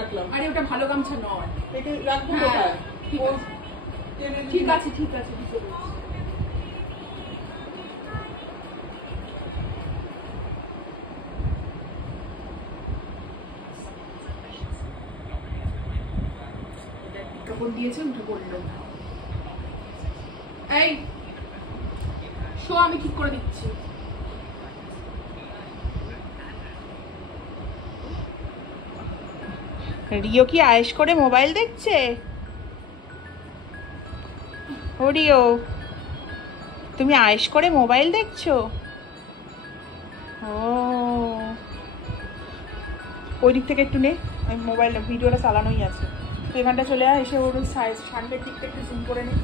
রাখলাম। আরে ওটা ভালো গামছা নয়, এটা রাখবো কোথায়? ঠিক আছে ঠিক আছে বুঝতে পেরেছি। কাপড় দিয়েছে উঠে পড়লো। এই শো আমি ঠিক করে দিচ্ছি। রিও কি আয়েশ করে মোবাইল দেখছে? ও রিও, তুমি আয়েশ করে মোবাইল দেখছো? ও ওই দিক থেকে একটু নে, আমি মোবাইল ভিডিওটা চালানোই আছে। তো এখানটা চলে আয়, এসে ওর সামনের দিকটা একটু জুম করে নে।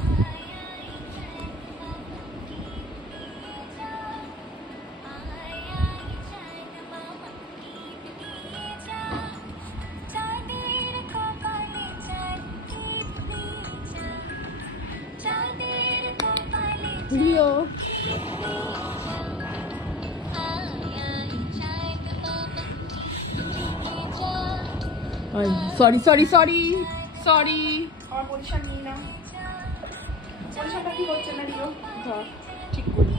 Rio sorry sorry sorry sorry, আমার পরিষ্কার নিই না, পরিষ্কারটা কি হচ্ছে না রিও, ধর ঠিক করি।